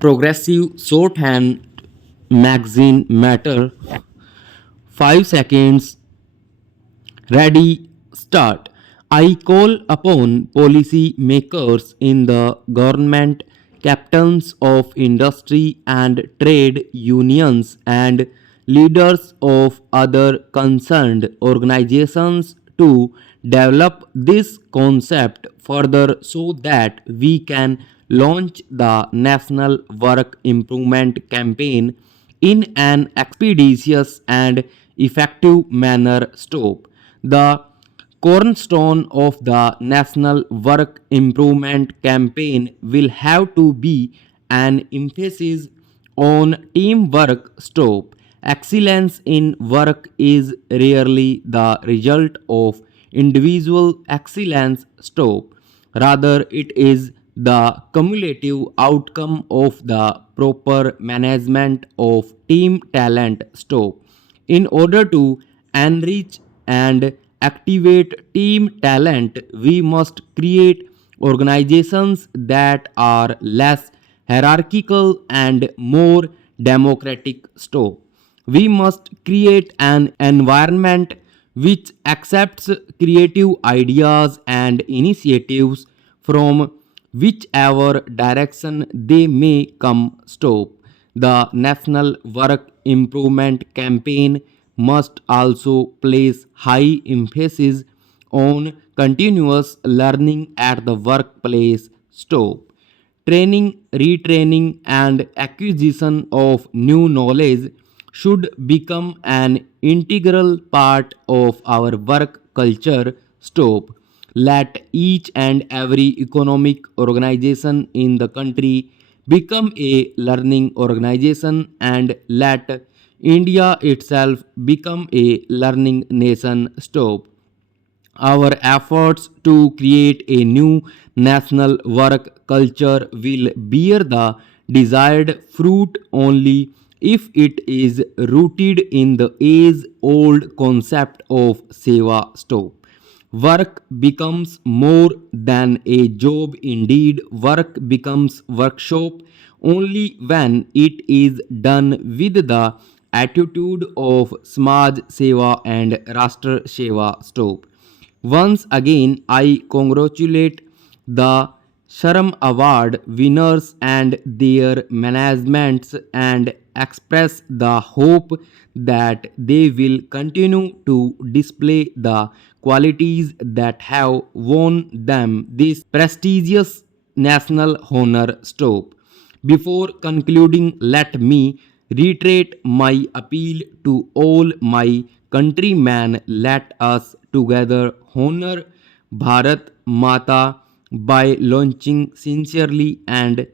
Progressive shorthand magazine matter. 5 seconds. Ready, start. I call upon policy makers in the government, captains of industry and trade unions, and leaders of other concerned organizations to develop this concept further so that we can launch the National Work Improvement Campaign in an expeditious and effective manner. Stop. The cornerstone of the National Work Improvement Campaign will have to be an emphasis on teamwork. Stop. Excellence in work is rarely the result of individual excellence. Stop. Rather, it is the cumulative outcome of the proper management of team talent. Stop. In order to enrich and activate team talent, we must create organizations that are less hierarchical and more democratic. Stop. We must create an environment which accepts creative ideas and initiatives from whichever direction they may come. Stop. The National Work Improvement Campaign must also place high emphasis on continuous learning at the workplace. Stop. Training, retraining, and acquisition of new knowledge should become an integral part of our work culture. Stop. Let each and every economic organization in the country become a learning organization, and let India itself become a learning nation. Stop. Our efforts to create a new national work culture will bear the desired fruit only if it is rooted in the age old concept of Seva. Stop. Work becomes more than a job. Indeed, work becomes workshop only when it is done with the attitude of Samaj Seva and Rashtra Seva. Stop. Once again, I congratulate the Sharam Award winners and their managements and express the hope that they will continue to display the qualities that have won them this prestigious national honor. Stop. Before concluding, let me reiterate my appeal to all my countrymen. Let us together honor Bharat Mata by launching sincerely and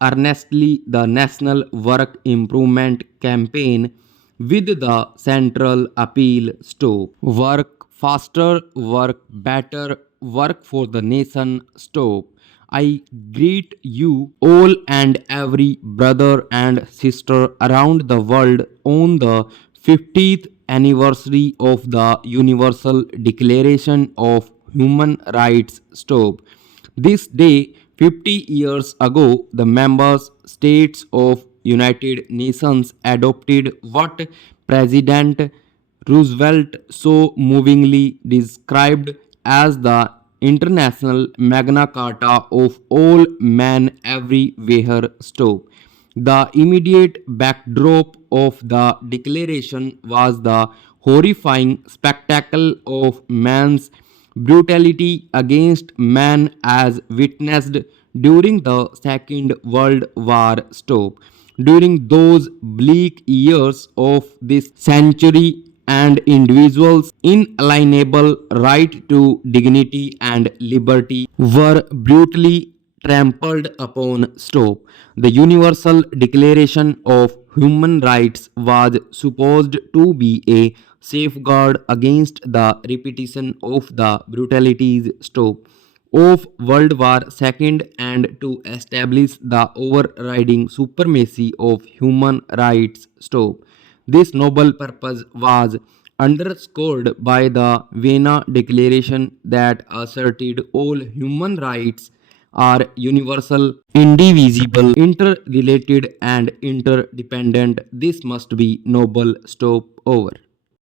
earnestly the National Work Improvement Campaign with the central appeal. Stop. Work faster, work better, work for the nation. Stop. I greet you all and every brother and sister around the world on the 50th anniversary of the Universal Declaration of Human Rights. Stop. This day 50 years ago, the members states of United Nations adopted what President Roosevelt so movingly described as the international Magna Carta of all men everywhere. Stop. The immediate backdrop of the declaration was the horrifying spectacle of man's brutality against man as witnessed during the Second World War. Stop. During those bleak years of this century, and individuals' inalienable right to dignity and liberty were brutally trampled upon. Stop. The Universal Declaration of Human Rights was supposed to be a safeguard against the repetition of the brutalities. Stop. Of World War II and to establish the overriding supremacy of human rights. Stop. This noble purpose was underscored by the Vienna Declaration that asserted all human rights are universal, indivisible, interrelated, and interdependent. This must be noble. Stop over.